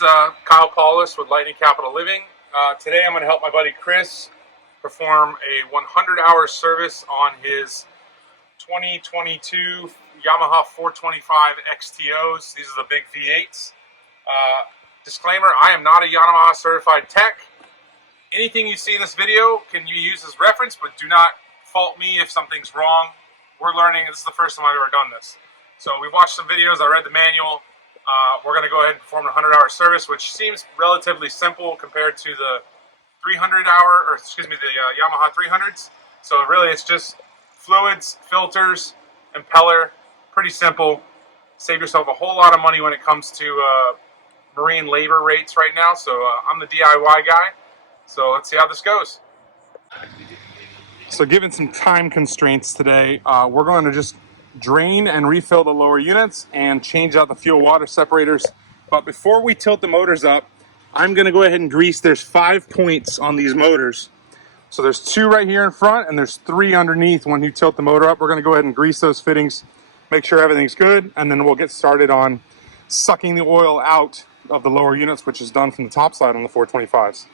guys, Kyle Paulus with Lightning Capital Living. Today I'm going to help my buddy Chris perform a 100-hour service on his 2022 Yamaha 425 XTOs. These are the big V8s. Disclaimer, I am not a Yamaha certified tech. Anything you see in this video can you use as reference, but do not fault me if something's wrong. We're learning. This is the first time I've ever done this. So we watched some videos, I read the manual. We're going to go ahead and perform a 100-hour service, which seems relatively simple compared to the 300-hour, or excuse me, the Yamaha 300s. So really it's just fluids, filters, impeller, pretty simple. Save yourself a whole lot of money when it comes to marine labor rates right now. So I'm the DIY guy. So let's see how this goes. So given some time constraints today, we're going to just drain and refill the lower units and change out the fuel water separators. But before we tilt the motors up, I'm going to go ahead and grease. There's 5 points on these motors. So there's 2 right here in front and there's 3 underneath when you tilt the motor up. We're going to go ahead and grease those fittings, make sure everything's good, and then we'll get started on sucking the oil out of the lower units, which is done from the top side on the 425s.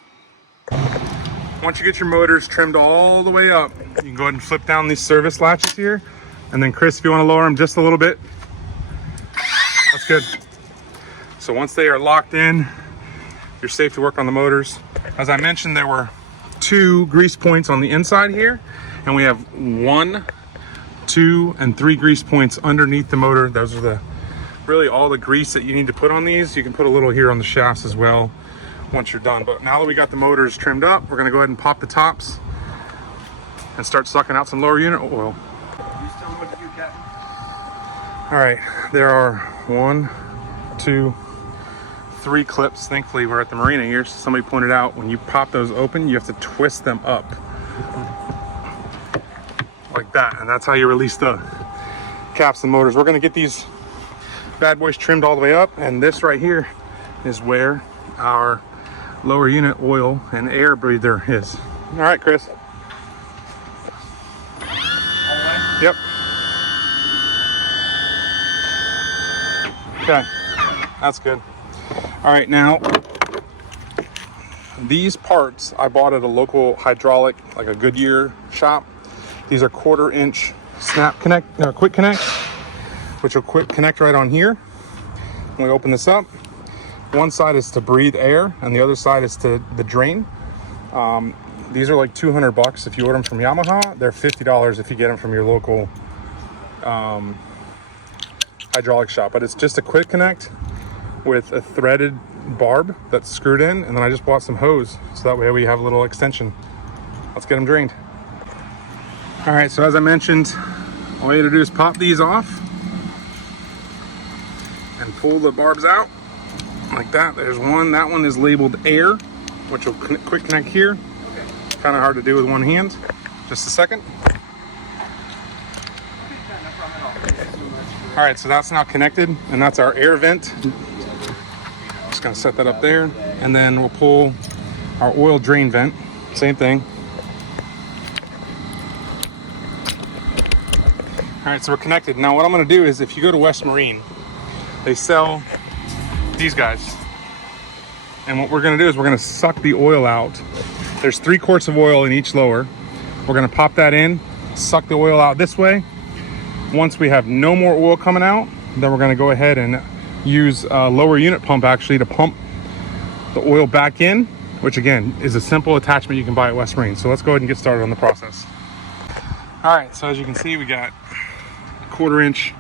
Once you get your motors trimmed all the way up, you can go ahead and flip down these service latches here. And then Chris, if you want to lower them just a little bit, that's good. So once they are locked in, you're safe to work on the motors. As I mentioned, there were 2 grease points on the inside here, and we have 1, 2, and 3 grease points underneath the motor. Those are really all the grease that you need to put on these. You can put a little here on the shafts as well once you're done. But now that we got the motors trimmed up, we're going to go ahead and pop the tops and start sucking out some lower unit oil. All right, there are 1, 2, 3 clips. Thankfully, we're at the marina here. So somebody pointed out when you pop those open, you have to twist them up like that, and that's how you release the caps and motors. We're gonna get these bad boys trimmed all the way up, and this right here is where our lower unit oil and air breather is. All right, Chris. Yep. Okay, that's good. All right, now these parts I bought at a local hydraulic, like a Goodyear shop. These are 1/4-inch quick connect, which will quick connect right on here. When we open this up, one side is to breathe air and the other side is to the drain. These are like $200 if you order them from Yamaha. They're $50 if you get them from your local hydraulic shop. But it's just a quick connect with a threaded barb that's screwed in, and then I just bought some hose so that way we have a little extension. Let's get them drained. All right, so as I mentioned, all you have to do is pop these off and pull the barbs out like that. There's one. That one is labeled air, which will quick connect here. Kind of hard to do with one hand. Just a second. All right, so that's now connected, and that's our air vent. Just gonna set that up there, and then we'll pull our oil drain vent. Same thing. All right, so we're connected. Now what I'm gonna do is, if you go to West Marine, they sell these guys. And what we're gonna do is we're gonna suck the oil out. There's 3 quarts of oil in each lower. We're gonna pop that in, suck the oil out this way. Once we have no more oil coming out, then we're gonna go ahead and use a lower unit pump actually to pump the oil back in, which again is a simple attachment you can buy at West Marine. So let's go ahead and get started on the process. All right, so as you can see, we got 1/4-inch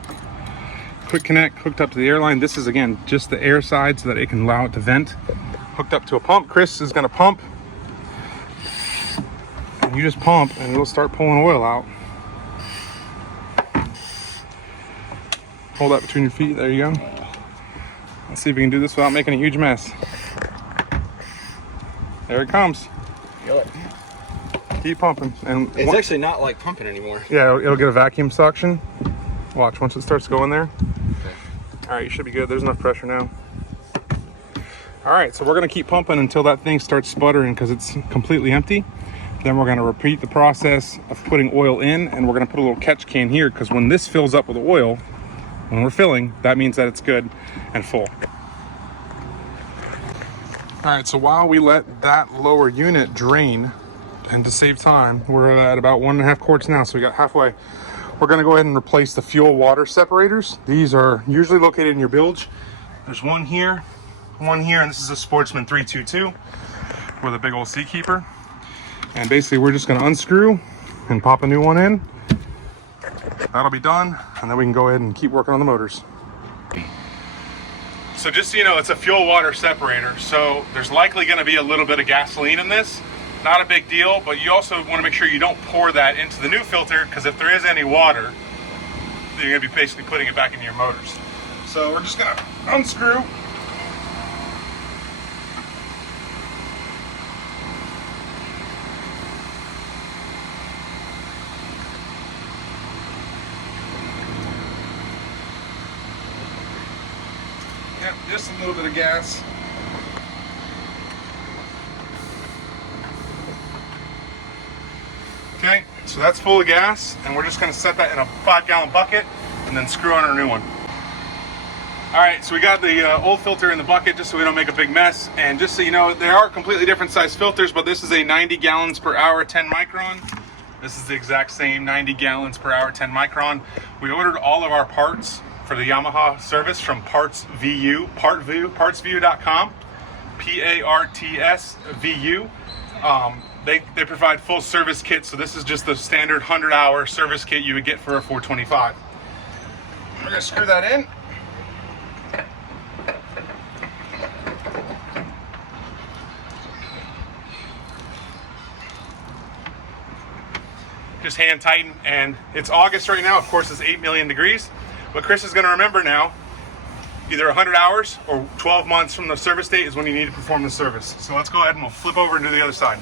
quick connect hooked up to the airline. This is again just the air side so that it can allow it to vent. Hooked up to a pump. Chris is gonna pump. And you just pump and it'll start pulling oil out. Hold that between your feet. There you go. Let's see if we can do this without making a huge mess. There it comes. Feel it. Keep pumping. And it's actually not like pumping anymore. Yeah, it'll get a vacuum suction. Watch, once it starts going there. Okay. All right, you should be good. There's enough pressure now. All right, so we're gonna keep pumping until that thing starts sputtering because it's completely empty. Then we're gonna repeat the process of putting oil in, and we're gonna put a little catch can here because when this fills up with oil, when we're filling, that means that it's good and full. All right, so while we let that lower unit drain, and to save time, we're at about 1.5 quarts now, so we got halfway. We're gonna go ahead and replace the fuel water separators. These are usually located in your bilge. There's one here, and this is a Sportsman 322 with a big old seat keeper. And basically we're just gonna unscrew and pop a new one in. That'll be done, and then we can go ahead and keep working on the motors. So just so you know, it's a fuel water separator, so there's likely gonna be a little bit of gasoline in this. Not a big deal, but you also wanna make sure you don't pour that into the new filter, because if there is any water, then you're gonna be basically putting it back into your motors. So we're just gonna unscrew. Yep, just a little bit of gas. Okay, so that's full of gas, and we're just gonna set that in a 5-gallon bucket and then screw on our new one. All right, so we got the old filter in the bucket just so we don't make a big mess. And just so you know, they are completely different size filters, but this is a 90 gallons per hour, 10 micron. This is the exact same 90 gallons per hour, 10 micron. We ordered all of our parts for the Yamaha service from partsvu.com, PARTSVU. They provide full service kits, so this is just the standard 100-hour service kit you would get for a 425. We're gonna screw that in. Just hand tighten, and it's August right now. Of course, it's 8 million degrees, but Chris is gonna remember now, either 100 hours or 12 months from the service date is when you need to perform the service. So let's go ahead and we'll flip over and do the other side.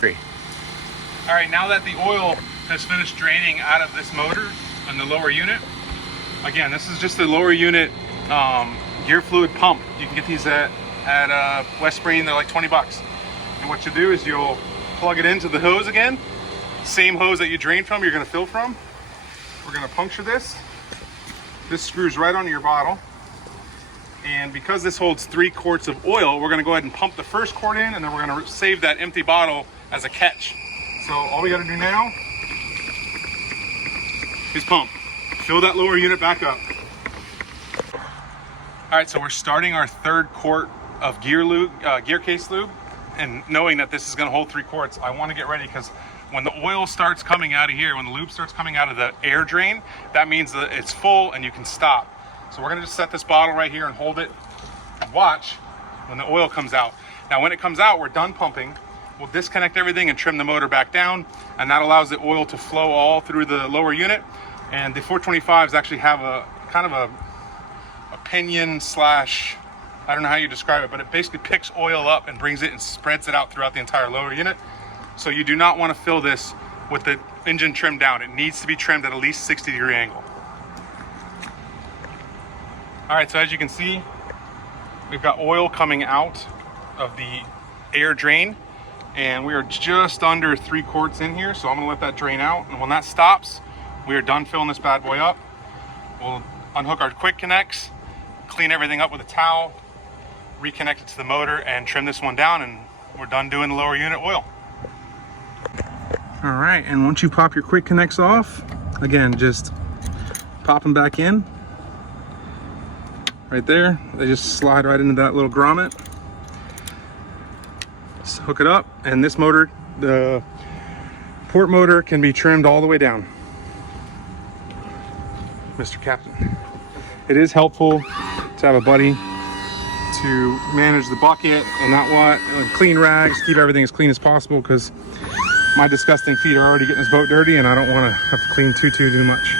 Great. All right, now that the oil has finished draining out of this motor and the lower unit, again, this is just the lower unit gear fluid pump. You can get these at West Spring. They're like 20 bucks. And what you do is you'll plug it into the hose again. Same hose that you drain from, you're gonna fill from. We're gonna puncture this. This screws right onto your bottle. And because this holds 3 quarts of oil, we're gonna go ahead and pump the first quart in, and then we're gonna save that empty bottle as a catch. So all we gotta do now is pump. Fill that lower unit back up. All right, so we're starting our 3rd quart of gear case lube, and knowing that this is gonna hold 3 quarts, I wanna get ready, because when the oil starts coming out of here, when the lube starts coming out of the air drain, that means that it's full and you can stop. So we're gonna just set this bottle right here and hold it and watch when the oil comes out. Now when it comes out, we're done pumping. We'll disconnect everything and trim the motor back down, and that allows the oil to flow all through the lower unit. And the 425s actually have a kind of a pinion slash, I don't know how you describe it, but it basically picks oil up and brings it and spreads it out throughout the entire lower unit. So you do not want to fill this with the engine trimmed down. It needs to be trimmed at least 60-degree angle. All right, so as you can see, we've got oil coming out of the air drain, and we are just under 3 quarts in here. So I'm gonna let that drain out, and when that stops, we are done filling this bad boy up. We'll unhook our quick connects, clean everything up with a towel, reconnect it to the motor, and trim this one down, and we're done doing the lower unit oil. All right, and once you pop your quick connects off, again, just pop them back in. Right there, they just slide right into that little grommet. Just hook it up, and this motor, the port motor, can be trimmed all the way down. Mr. Captain. It is helpful to have a buddy to manage the bucket and not want clean rags, keep everything as clean as possible, because my disgusting feet are already getting this boat dirty, and I don't want to have to clean too much.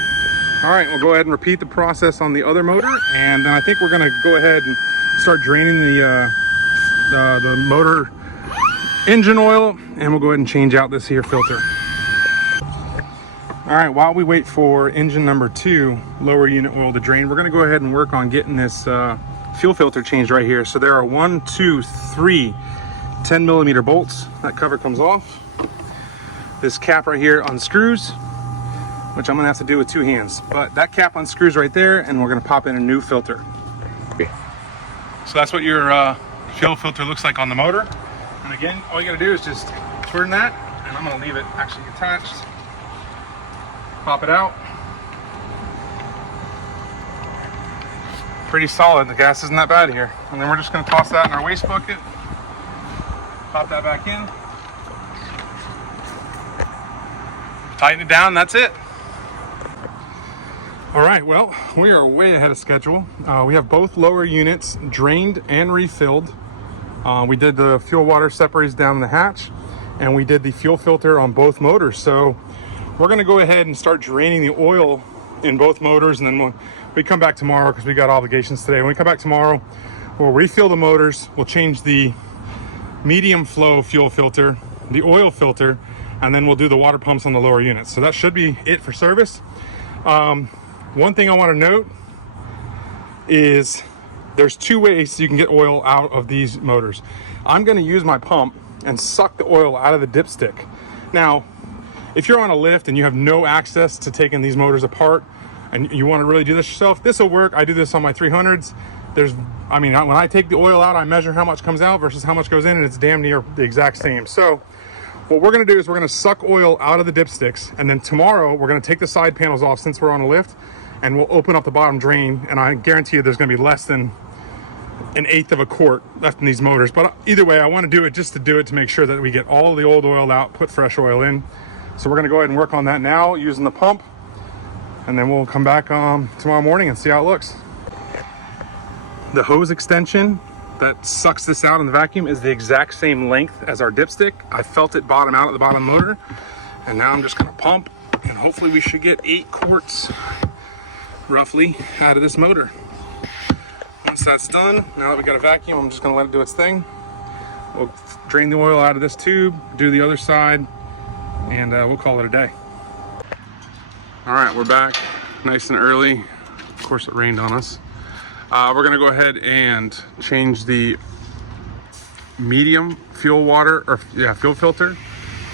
All right, we'll go ahead and repeat the process on the other motor, and then I think we're gonna go ahead and start draining the motor engine oil, and we'll go ahead and change out this here filter. All right, while we wait for engine number 2 lower unit oil to drain, we're gonna go ahead and work on getting this fuel filter changed right here. So there are 1, 2, 3 10mm bolts. That cover comes off. This cap right here unscrews, which I'm gonna have to do with 2 hands. But that cap unscrews right there, and we're gonna pop in a new filter. So that's what your fuel filter looks like on the motor. And again, all you gotta do is just turn that, and I'm gonna leave it actually attached. Pop it out. Pretty solid, the gas isn't that bad here. And then we're just gonna toss that in our waste bucket. Pop that back in. Tighten it down, that's it. All right, well, we are way ahead of schedule. We have both lower units drained and refilled. We did the fuel water separators down in the hatch, and we did the fuel filter on both motors. So we're gonna go ahead and start draining the oil in both motors, and then when we come back tomorrow, because we got obligations today. When we come back tomorrow, we'll refill the motors, we'll change the medium flow fuel filter, the oil filter, and then we'll do the water pumps on the lower units. So that should be it for service. One thing I want to note is there's two ways you can get oil out of these motors. I'm going to use my pump and suck the oil out of the dipstick. Now, if you're on a lift and you have no access to taking these motors apart and you want to really do this yourself, this will work. I do this on my 300s. When I take the oil out, I measure how much comes out versus how much goes in, and it's damn near the exact same. So what we're going to do is we're going to suck oil out of the dipsticks, and then tomorrow we're going to take the side panels off since we're on a lift, and we'll open up the bottom drain, and I guarantee you there's going to be less than 1/8 of a quart left in these motors. But either way, I want to do it just to do it to make sure that we get all the old oil out, put fresh oil in. So we're going to go ahead and work on that now using the pump, and then we'll come back tomorrow morning and see how it looks. The hose extension that sucks this out in the vacuum is the exact same length as our dipstick. I felt it bottom out at the bottom of the motor, and now I'm just going to pump, and hopefully we should get 8 quarts roughly out of this motor. Once that's done, now that we got a vacuum, I'm just going to let it do its thing. We'll drain the oil out of this tube, do the other side, and we'll call it a day. All right, we're back nice and early. Of course, it rained on us. We're going to go ahead and change the medium fuel filter,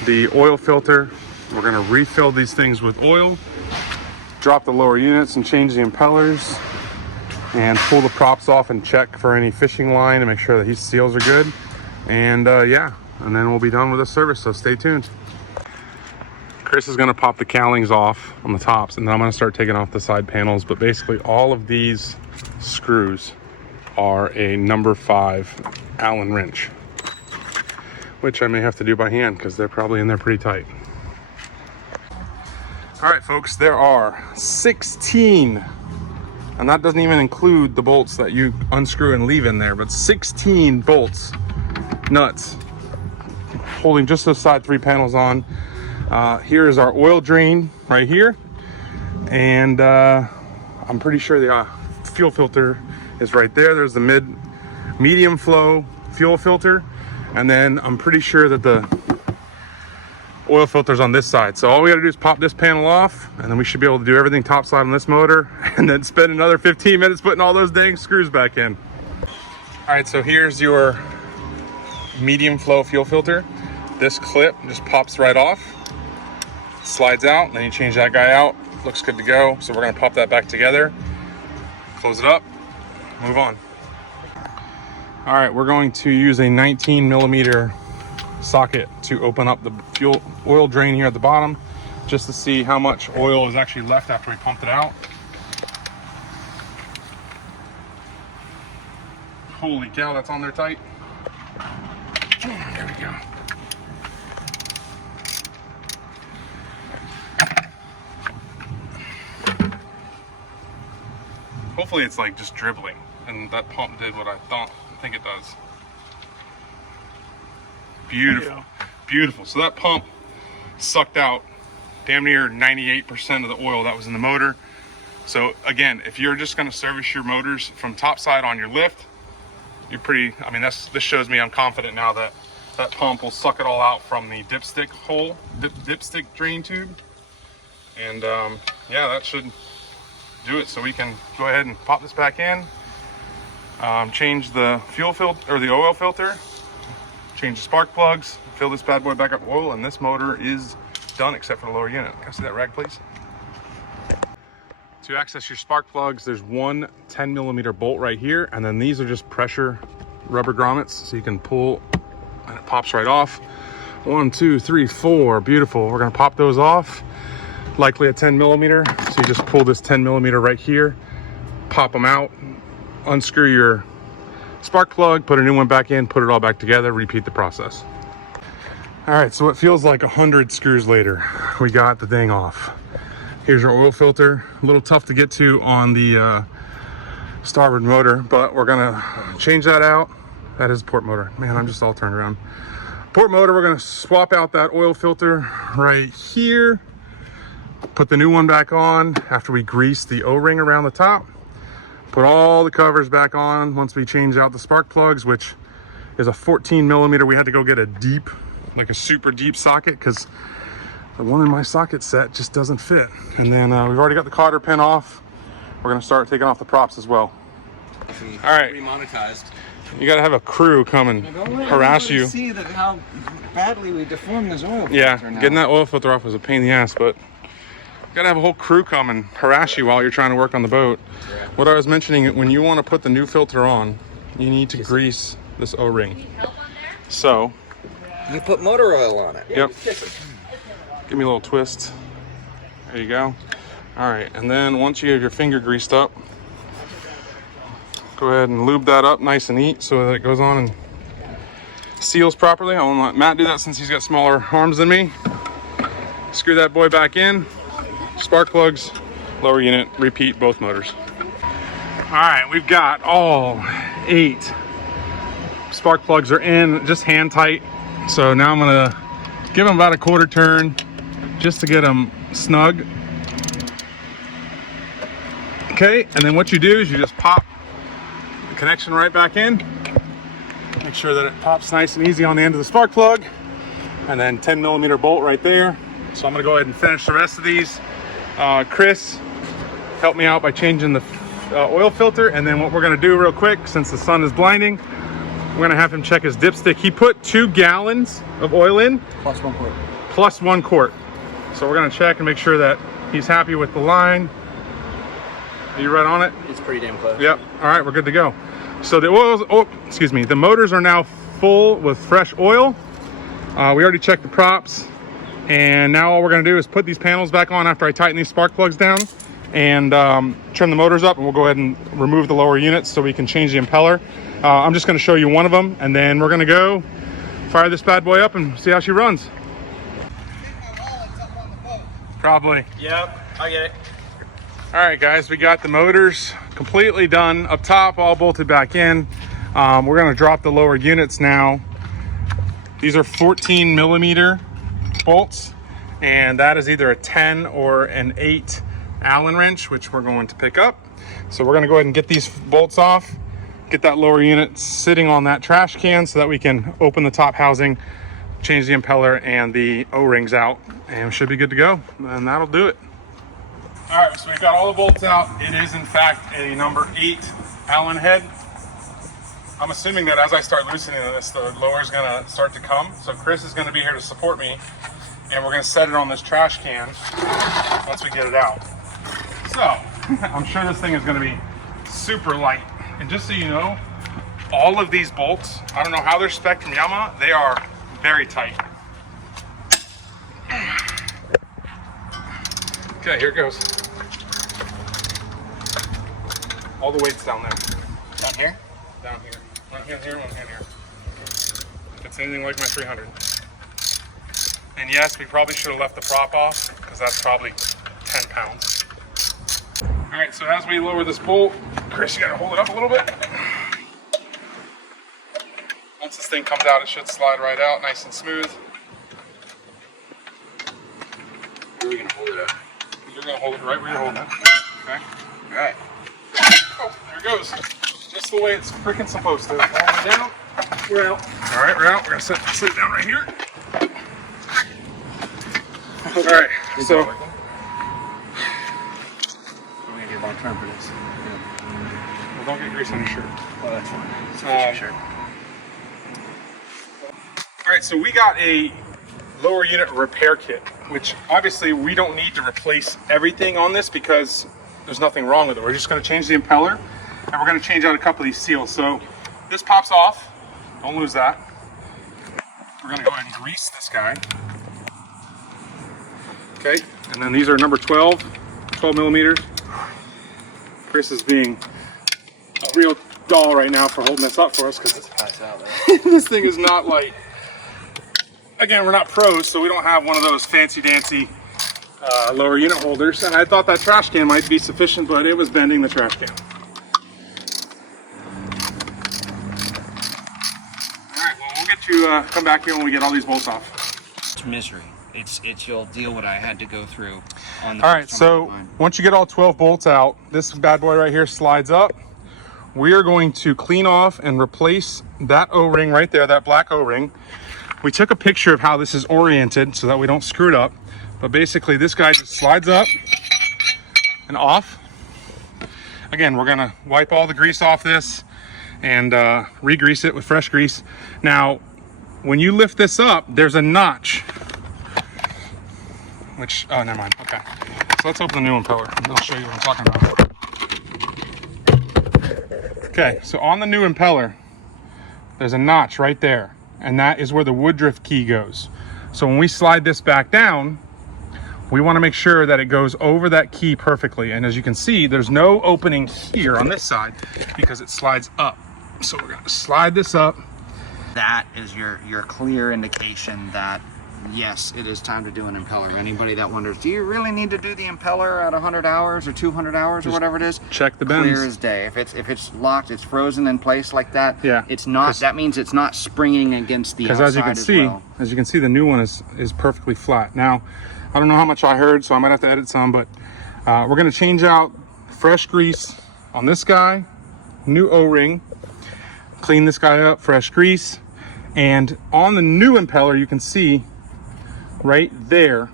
the oil filter. We're going to refill these things with oil, drop the lower units and change the impellers, and pull the props off and check for any fishing line and make sure that these seals are good. And and then we'll be done with the service, so stay tuned. Chris is going to pop the cowlings off on the tops, and then I'm going to start taking off the side panels. But basically all of these screws are a number 5 Allen wrench, which I may have to do by hand because they're probably in there pretty tight. All right, folks, there are 16, and that doesn't even include the bolts that you unscrew and leave in there, but 16 bolts, nuts, holding just those side 3 panels on. Here is our oil drain right here, and I'm pretty sure the fuel filter is right there. There's the medium flow fuel filter, and then I'm pretty sure that the oil filter's on this side. So all we gotta do is pop this panel off, and then we should be able to do everything topside on this motor, and then spend another 15 minutes putting all those dang screws back in. All right, so here's your medium flow fuel filter. This clip just pops right off, slides out, and then you change that guy out. Looks good to go. So we're gonna pop that back together, close it up, move on. All right, we're going to use a 19 millimeter socket to open up the fuel oil drain here at the bottom, just to see how much oil is actually left after we pumped it out. Holy cow, that's on there tight. There we go. Hopefully it's like just dribbling, and that pump did what I think it does. Beautiful, beautiful. So that pump sucked out damn near 98% of the oil that was in the motor. So again, if you're just going to service your motors from topside on your lift, you're pretty, this shows me I'm confident now that that pump will suck it all out from the dipstick hole, dipstick drain tube. And yeah, that should do it. So we can go ahead and pop this back in, change the fuel filter or the oil filter, change the spark plugs, fill this bad boy back up with oil, and this motor is done except for the lower unit. Can I see that rag, please? To access your spark plugs, there's one 10 millimeter bolt right here, and then these are just pressure rubber grommets so you can pull and it pops right off. 1, 2, 3, 4, beautiful. We're gonna pop those off, likely a 10 millimeter. So you just pull this 10 millimeter right here, pop them out, unscrew your spark plug, put a new one back in, put it all back together, repeat the process. All right, so it feels like 100 screws later, we got the thing off. Here's your oil filter, a little tough to get to on the starboard motor, but we're gonna change that out. That is port motor. Man, I'm just all turned around. Port motor, we're gonna swap out that oil filter right here, put the new one back on after we grease the O-ring around the top, put all the covers back on once we change out the spark plugs, which is a 14 millimeter. We had to go get a deep, like a super deep socket, because the one in my socket set just doesn't fit. And then we've already got the cotter pin off. We're gonna start taking off the props as well. All right. Remonetized. You gotta have a crew come and harass you. See that how badly we deformed this oil filter. Yeah, now. getting that oil filter off was a pain in the ass, but you gotta have a whole crew come and harass you while you're trying to work on the boat. What I was mentioning, when you want to put the new filter on, you need to grease this O-ring. So, You put motor oil on it. yep. Give me a little twist. There you go. All right, and then once you have your finger greased up, go ahead and lube that up nice and neat so that it goes on and seals properly. I won't let Matt do that since he's got smaller arms than me. Screw that boy back in. Spark plugs, lower unit, repeat both motors. All right, we've got all 8 spark plugs are in, just hand tight. So now I'm gonna give them about a quarter turn just to get them snug. Okay, and then what you do is you just pop the connection right back in. Make sure that it pops nice and easy on the end of the spark plug. And then 10 millimeter bolt right there. So I'm gonna go ahead and finish the rest of these. Chris helped me out by changing the oil filter. And then what we're gonna do real quick, since the sun is blinding, we're gonna have him check his dipstick. He put 2 gallons of oil in. Plus 1 quart. Plus 1 quart. So we're gonna check and make sure that he's happy with the line. Are you right on it? It's pretty damn close. Yep. All right, we're good to go. So the oils, the motors are now full with fresh oil. We already checked the props, and now all we're gonna do is put these panels back on after I tighten these spark plugs down and trim the motors up, and we'll go ahead and remove the lower units so we can change the impeller. I'm just gonna show you one of them, and then we're gonna go fire this bad boy up and see how she runs. Probably. Yep, I get it. All right, guys, we got the motors completely done up top, all bolted back in. We're gonna drop the lower units now. These are 14 millimeter bolts, and that is either a 10 or an 8 Allen wrench, which we're going to pick up. So we're gonna go ahead and get these bolts off, get that lower unit sitting on that trash can so that we can open the top housing, change the impeller and the O-rings out, and we should be good to go. And that'll do it. All right, so we've got all the bolts out. It is in fact a number 8 Allen head. I'm assuming that as I start loosening this, the lower is gonna start to come. So Chris is gonna be here to support me, and we're gonna set it on this trash can once we get it out. So, I'm sure this thing is gonna be super light. And just so you know, all of these bolts, I don't know how they're spec'd from Yamaha, they are very tight. Okay, here it goes. All the weight's down there. Down here? Down here. One hand here, one hand here. If it's anything like my 300. And yes, we probably should have left the prop off, because that's probably 10 pounds. All right, so as we lower this bolt, Chris, you gotta hold it up a little bit. Once this thing comes out, it should slide right out, nice and smooth. Where are we gonna hold it at? You're gonna hold it right where you're holding it. Okay? All right. Oh, there it goes. Just the way it's freaking supposed to. All the way down, we're out. All right, we're out. We're gonna sit it down right here. All right, so. We're gonna get long term for this. Well, don't get grease on your shirt. Oh, that's fine. It's a shirt. All right, so we got a lower unit repair kit, which obviously we don't need to replace everything on this because there's nothing wrong with it. We're just going to change the impeller, and we're going to change out a couple of these seals. So this pops off. Don't lose that. We're gonna go ahead and grease this guy. Okay, and then these are number 12 millimeters. Chris is being a real doll right now for holding this up for us because this thing is not light. Again, we're not pros, so we don't have one of those fancy dancy lower unit holders, and I thought that trash can might be sufficient, but it was bending the trash can. Alright, well, we'll get you come back here when we get all these bolts off. It's misery. It's you'll deal what I had to go through on the. Alright, so once you get all 12 bolts out, this bad boy right here slides up. We are going to clean off and replace that O-ring right there, that black O-ring. We took a picture of how this is oriented so that we don't screw it up. But basically this guy just slides up and off. Again, we're gonna wipe all the grease off this and re-grease it with fresh grease. Now, when you lift this up, there's a notch, which, oh, never mind, okay. So let's open the new impeller and I'll show you what I'm talking about. Okay, so on the new impeller, there's a notch right there, and that is where the Woodruff key goes. So when we slide this back down, we want to make sure that it goes over that key perfectly. And as you can see, there's no opening here on this side because it slides up. So we're going to slide this up. That is your clear indication that yes, it is time to do an impeller. Anybody that wonders, do you really need to do the impeller at 100 hours or 200 hours or whatever it is? Check the bends. Clear as day. If it's locked, it's frozen in place like that. Yeah. It's not. That means it's not springing against the outside. Because as you can see, the new one is perfectly flat. Now, I don't know how much I heard, so I might have to edit some, but we're going to change out fresh grease on this guy, new O-ring, clean this guy up, fresh grease, and on the new impeller, you can see right there,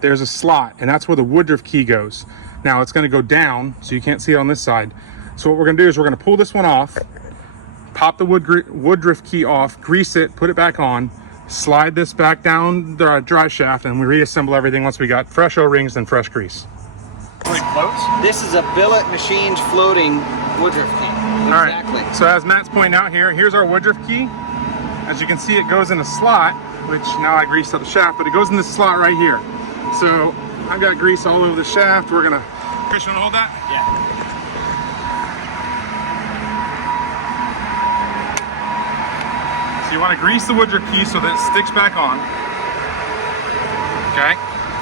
there's a slot, and that's where the Woodruff key goes. Now it's going to go down, so you can't see it on this side. So what we're going to do is we're going to pull this one off, pop the Woodruff key off, grease it, put it back on, slide this back down the dry shaft, and we reassemble everything once we got fresh O-rings and fresh grease. This is a billet machines floating Woodruff key. Exactly. All right, so as Matt's pointing out here, here's our Woodruff key. As you can see, it goes in a slot, which now I greased up the shaft, but it goes in this slot right here. So I've got grease all over the shaft. We're gonna, Chris, you wanna hold that? Yeah. So you wanna grease the Woodruff key so that it sticks back on. Okay,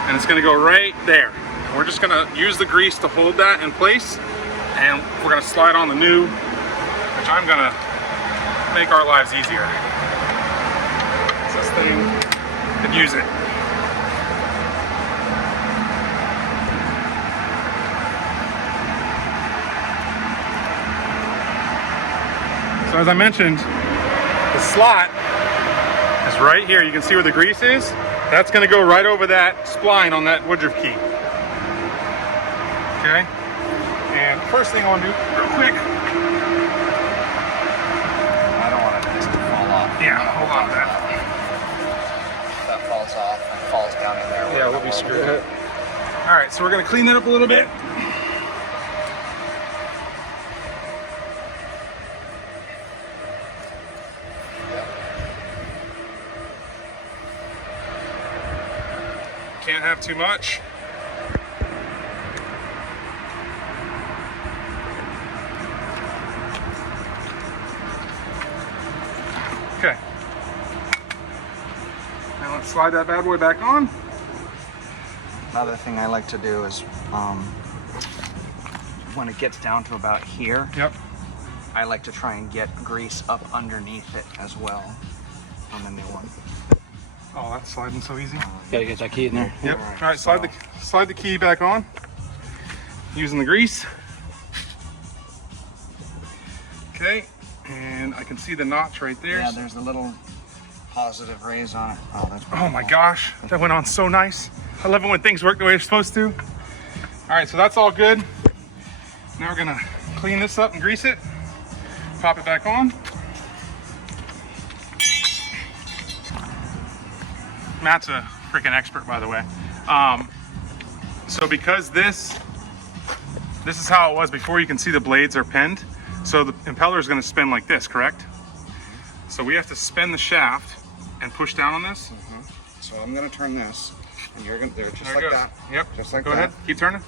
and it's gonna go right there. And we're just gonna use the grease to hold that in place, and we're gonna slide on the new, which I'm gonna make our lives easier. This thing could use it. So as I mentioned, the slot is right here. You can see where the grease is. That's going to go right over that spline on that Woodruff key. Okay. And first thing I want to do real quick. I don't want it to fall off. Yeah, hold on to that. That falls off and falls down in there. Yeah, we'll be screwed. All right, so we're going to clean that up a little bit. Can't have too much. Okay. Now let's slide that bad boy back on. Another thing I like to do is when it gets down to about here, Yep. I like to try and get grease up underneath it as well on the new one. Oh, that's sliding so easy. Gotta get that key in there. Yep. All right, slide the key back on using the grease. Okay, and I can see the notch right there. Yeah, there's a little positive raise on it. Oh, that's Oh my gosh, that went on so nice. I love it when things work the way they're supposed to. All right, so that's all good. Now we're gonna clean this up and grease it, pop it back on. Matt's a freaking expert, by the way. So because this is how it was before, you can see the blades are pinned. So the impeller is going to spin like this, correct? So we have to spin the shaft and push down on this. So I'm going to turn this, and you're going to, just There it like goes. that. Yep. Just like Go that. ahead. Keep turning.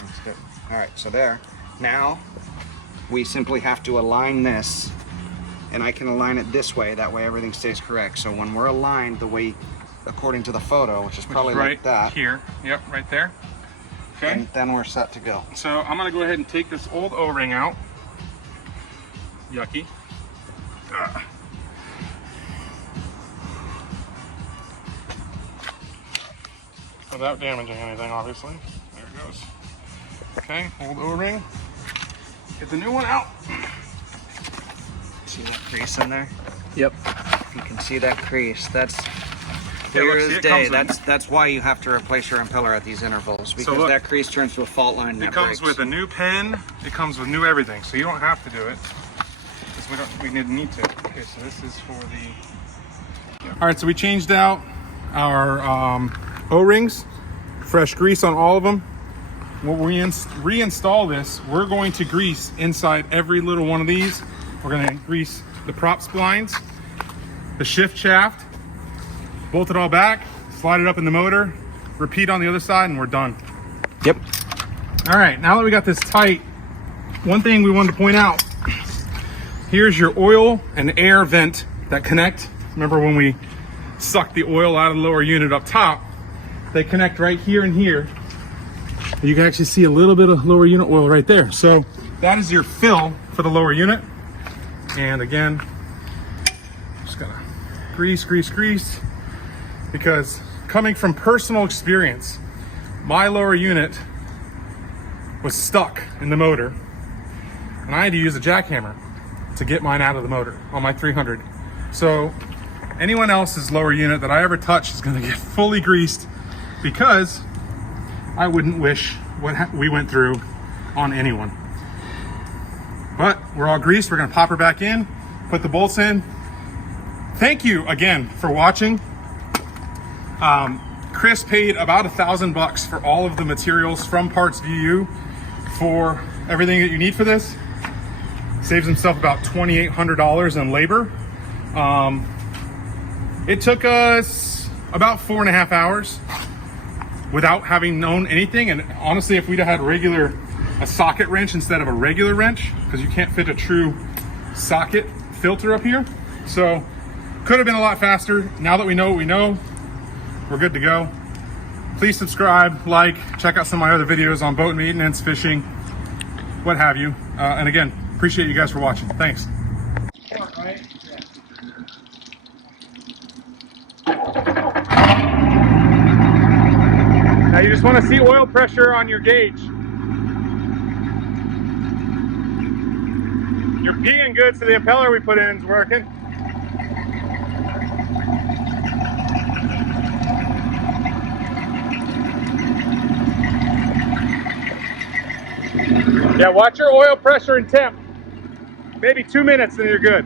That's good. All right, so there. Now, we simply have to align this, and I can align it this way. That way everything stays correct. So when we're aligned the way, according to the photo, which is probably right like that. here. Yep, right there. Okay. And then we're set to go. So I'm going to go ahead and take this old O-ring out. Yucky. Without damaging anything, obviously. There it goes. Okay, old O-ring. Get the new one out. See that crease in there? Yep. You can see that crease. That's Yeah, clear look, see, as it day. comes with- That's why you have to replace your impeller at these intervals, because look, that crease turns to a fault line. And It that comes breaks. with a new pin. It comes with new everything, so you don't have to do it. We didn't need to. Okay, so this is for the. All right, so we changed out our O-rings, fresh grease on all of them. When we reinstall this, we're going to grease inside every little one of these. We're going to grease the prop splines, the shift shaft, bolt it all back, slide it up in the motor, repeat on the other side, and we're done. Yep. All right, now that we got this tight, one thing we wanted to point out, here's your oil and air vent that connect. Remember when we sucked the oil out of the lower unit up top? They connect right here and here. You can actually see a little bit of lower unit oil right there. So that is your fill for the lower unit. And again, just gotta grease, because coming from personal experience, my lower unit was stuck in the motor and I had to use a jackhammer to get mine out of the motor on my 300. So anyone else's lower unit that I ever touch is gonna get fully greased, because I wouldn't wish what we went through on anyone. But we're all greased. We're gonna pop her back in, put the bolts in. Thank you again for watching. Chris paid about $1,000 for all of the materials from Parts VU for everything that you need for this. Saves himself about $2,800 in labor. It took us about 4.5 hours without having known anything. And honestly, if we'd have had a socket wrench instead of a regular wrench, because you can't fit a true socket filter up here. So could have been a lot faster. Now that we know what we know, we're good to go. Please subscribe, like, check out some of my other videos on boat maintenance, fishing, what have you. And again, appreciate you guys for watching. Thanks. Now you just want to see oil pressure on your gauge. You're peeing good, so the impeller we put in is working. Yeah, watch your oil pressure and temp. Maybe 2 minutes and you're good.